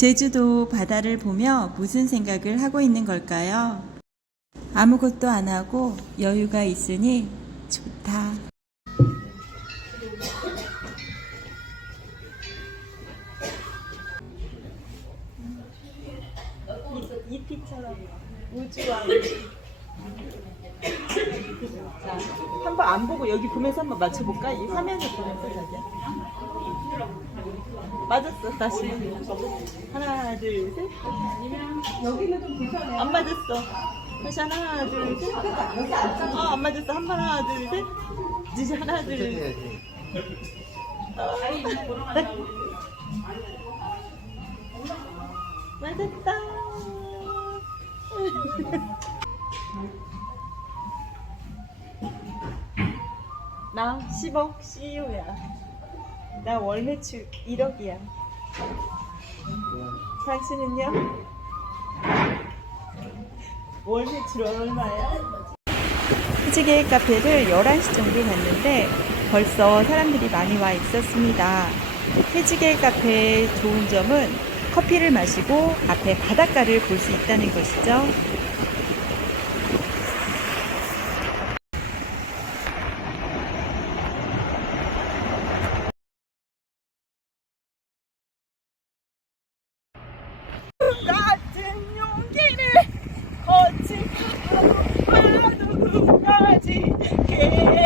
제주도 바다를 보며 무슨 생각을 하고 있는 걸까요? 아무것도 안 하고 여유가 있으니 좋다. 이피처럼 우주와 자, 한번 안 보고 여기 보면서 한번 맞춰볼까? 이 화면을 보면서 자기야. 맞았어, 다시. 하나, 둘, 셋. 여기는 좀 불편해. 안 맞았어. 다시 하나, 둘, 셋. 어, 안 맞았어. 한 번, 하나, 둘, 셋. 이제 하나, 둘, 셋. 어. 맞았다. 나 10억 CEO야. 나 월 매출 1억이야. 당신은요? 월 매출 얼마야? 희지개 카페를 11시 정도 갔는데 벌써 사람들이 많이 와 있었습니다. 해지개 카페의 좋은 점은 커피를 마시고 앞에 바닷가를 볼 수 있다는 것이죠. dificuldade que